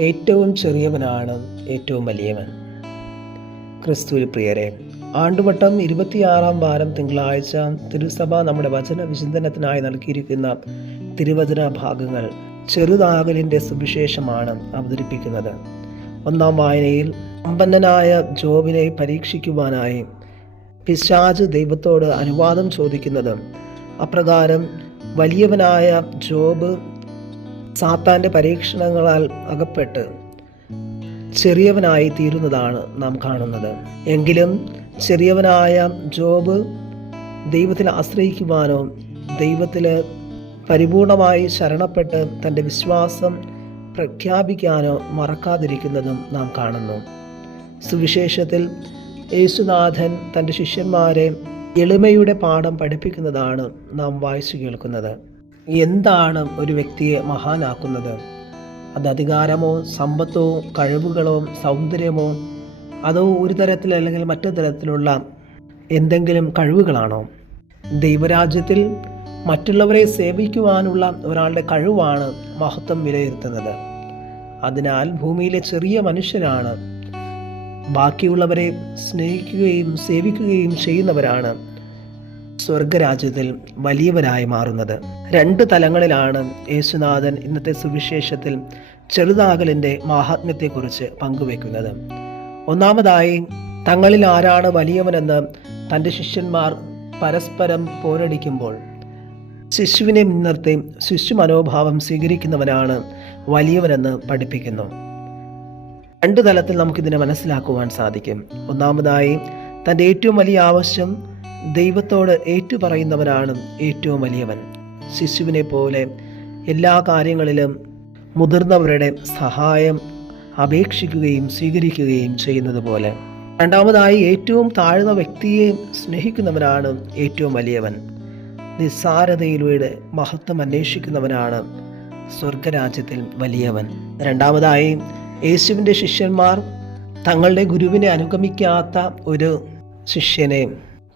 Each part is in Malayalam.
ഏറ്റവും ചെറിയവനാണ് ഏറ്റവും വലിയവൻ. ക്രിസ്തുവിൽ പ്രിയരെ ആണ്ടുവട്ടം ഇരുപത്തിയാറാം വാരം തിങ്കളാഴ്ച തിരുസഭ നമ്മുടെ വചന വിചിന്തനത്തിനായി നൽകിയിരിക്കുന്ന തിരുവചന ഭാഗങ്ങൾ ചെറുതാകലിന്റെ സുവിശേഷമാണ് അവതരിപ്പിക്കുന്നത്. ഒന്നാം വായനയിൽ സമ്പന്നനായ ജോബിനെ പരീക്ഷിക്കുവാനായി പിശാജ് ദൈവത്തോട് അനുവാദം ചോദിക്കുന്നത്. അപ്രകാരം വലിയവനായ ജോബ് സാത്താന്റെ പരീക്ഷണങ്ങളാൽ അകപ്പെട്ട് ചെറിയവനായി തീരുന്നതാണ് നാം കാണുന്നത്. എങ്കിലും ചെറിയവനായ ജോബ് ദൈവത്തിൽ ആശ്രയിക്കുവാനോ ദൈവത്തിൽ പരിപൂർണമായി ശരണപ്പെട്ട് തന്റെ വിശ്വാസം പ്രഖ്യാപിക്കാനോ മറക്കാതിരിക്കുന്നതും നാം കാണുന്നു. സുവിശേഷത്തിൽ യേശുനാഥൻ തന്റെ ശിഷ്യന്മാരെ എളിമയുടെ പാഠം പഠിപ്പിക്കുന്നതാണ് നാം വായിച്ചു കേൾക്കുന്നത്. എന്താണ് ഒരു വ്യക്തിയെ മഹാനാക്കുന്നത്? അത് അധികാരമോ സമ്പത്തോ കഴിവുകളോ സൗന്ദര്യമോ അതോ ഒരു തരത്തിൽ അല്ലെങ്കിൽ മറ്റു തരത്തിലുള്ള എന്തെങ്കിലും കഴിവുകളാണോ? ദൈവരാജ്യത്തിൽ മറ്റുള്ളവരെ സേവിക്കുവാനുള്ള ഒരാളുടെ കഴിവാണ് മഹത്വം വിലയിരുത്തുന്നത്. അതിനാൽ ഭൂമിയിലെ ചെറിയ മനുഷ്യരാണ്. ബാക്കിയുള്ളവരെ സ്നേഹിക്കുകയും സേവിക്കുകയും ചെയ്യുന്നവരാണ്. സ്വർഗരാജ്യത്തിൽ വലിയവരായി മാറുന്നത്. രണ്ട് തലങ്ങളിലാണ് യേശുനാഥൻ ഇന്നത്തെ സുവിശേഷത്തിൽ ചെറുതാകലിന്റെ മാഹാത്മ്യത്തെക്കുറിച്ച് പങ്കുവെക്കുന്നത് ഒന്നാമതായി തങ്ങളിൽ ആരാണ് വലിയവനെന്ന് തന്റെ ശിഷ്യന്മാർ പരസ്പരം പോരടിക്കുമ്പോൾ ശിശുവിനെ മുൻനിർത്തി ശിശു മനോഭാവം സ്വീകരിക്കുന്നവനാണ് വലിയവനെന്ന് പഠിപ്പിക്കുന്നു. രണ്ട് തലത്തിൽ നമുക്കിതിനെ മനസ്സിലാക്കുവാൻ സാധിക്കും. ഒന്നാമതായി തന്റെ ഏറ്റവും വലിയ ആവശ്യം ദൈവത്തോട് ഏറ്റുപറയുന്നവനാണ് ഏറ്റവും വലിയവൻ. ശിശുവിനെ പോലെ എല്ലാ കാര്യങ്ങളിലും മുതിർന്നവരുടെ സഹായം അപേക്ഷിക്കുകയും സ്വീകരിക്കുകയും ചെയ്യുന്നത് പോലെ. രണ്ടാമതായി ഏറ്റവും താഴ്ന്ന വ്യക്തിയെ സ്നേഹിക്കുന്നവനാണ് ഏറ്റവും വലിയവൻ. നിസ്സാരതയിലൂടെ മഹത്വം അന്വേഷിക്കുന്നവനാണ് സ്വർഗരാജ്യത്തിൽ വലിയവൻ. രണ്ടാമതായി യേശുവിന്റെ ശിഷ്യന്മാർ തങ്ങളുടെ ഗുരുവിനെ അനുഗമിക്കാത്ത ഒരു ശിഷ്യനെ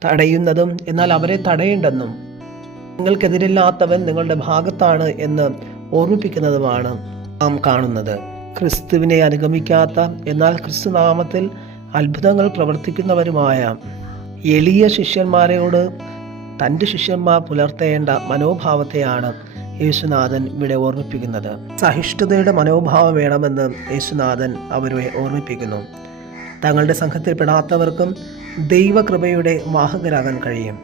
തടയുന്നതും എന്നാൽ അവരെ തടയേണ്ടെന്നും നിങ്ങൾക്കെതിരില്ലാത്തവൻ നിങ്ങളുടെ ഭാഗത്താണ് എന്ന് ഓർമ്മിപ്പിക്കുന്നതുമാണ് നാം കാണുന്നത്. ക്രിസ്തുവിനെ അനുഗമിക്കാത്ത എന്നാൽ ക്രിസ്തുനാമത്തിൽ അത്ഭുതങ്ങൾ പ്രവർത്തിക്കുന്നവരുമായ എളിയ ശിഷ്യന്മാരോട് തന്റെ ശിഷ്യന്മാർ പുലർത്തേണ്ട മനോഭാവത്തെയാണ് യേശുനാഥൻ ഇവിടെ ഓർമ്മിപ്പിക്കുന്നത്. സഹിഷ്ണുതയുടെ മനോഭാവം വേണമെന്ന് യേശുനാഥൻ അവരെ ഓർമ്മിപ്പിക്കുന്നു. തങ്ങളുടെ സംഘത്തിൽപ്പെടാത്തവർക്കും ദൈവകൃപയുടെ വാഹകരാകാൻ കഴിയും.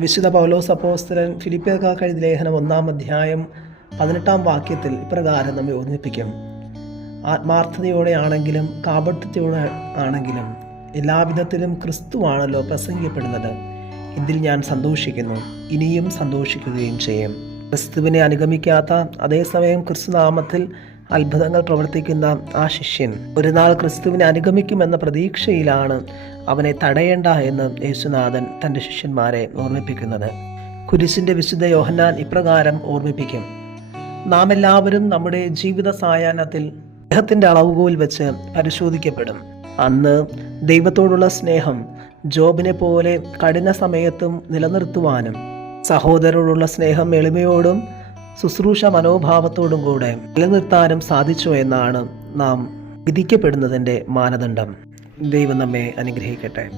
വിശുദ്ധ പൗലോസ് അപ്പോസ്തലൻ ഫിലിപ്പിയർക്കാർക്ക് എഴുതിയ ലേഖനം ഒന്നാം അധ്യായം പതിനെട്ടാം വാക്യത്തിൽ ഇപ്രകാരം നമ്മെ ഓർമ്മിപ്പിക്കും. ആത്മാർത്ഥതയോടെയാണെങ്കിലും കാപട്യത്തോടെ ആണെങ്കിലും എല്ലാവിധത്തിലും ക്രിസ്തുവാണല്ലോ പ്രസംഗിക്കപ്പെടുന്നത്. ഇതിൽ ഞാൻ സന്തോഷിക്കുന്നു. ഇനിയും സന്തോഷിക്കുകയും ചെയ്യും. ക്രിസ്തുവിനെ അനുഗമിക്കാത്ത അതേസമയം ക്രിസ്തുനാമത്തിൽ അത്ഭുതങ്ങൾ പ്രവർത്തിക്കുന്ന ആ ശിഷ്യൻ ഒരു നാൾ ക്രിസ്തുവിനെ അനുഗമിക്കുമെന്ന പ്രതീക്ഷയിലാണ് അവനെ തടയേണ്ട എന്ന് യേശുനാഥൻ തന്റെ ശിഷ്യന്മാരെ ഓർമ്മിപ്പിക്കുന്നത്. കുരിശിന്റെ വിശുദ്ധ യോഹന്നാൻ ഇപ്രകാരം ഓർമ്മിപ്പിക്കും. നാം എല്ലാവരും നമ്മുടെ ജീവിത സായാഹ്നത്തിൽ ദേഹത്തിന്റെ അളവുകോൽ വെച്ച് പരിശോധിക്കപ്പെടും. അന്ന് ദൈവത്തോടുള്ള സ്നേഹം ജോബിനെ പോലെ കഠിന സമയത്തും നിലനിർത്തുവാനും സഹോദരോടുള്ള സ്നേഹം എളിമയോടും ശുശ്രൂഷ മനോഭാവത്തോടും കൂടെ നിലനിർത്താനും സാധിച്ചു എന്നാണ് നാം വിധിക്കപ്പെടുന്നതിന്റെ മാനദണ്ഡം. ദൈവം നമ്മെ അനുഗ്രഹിക്കട്ടെ.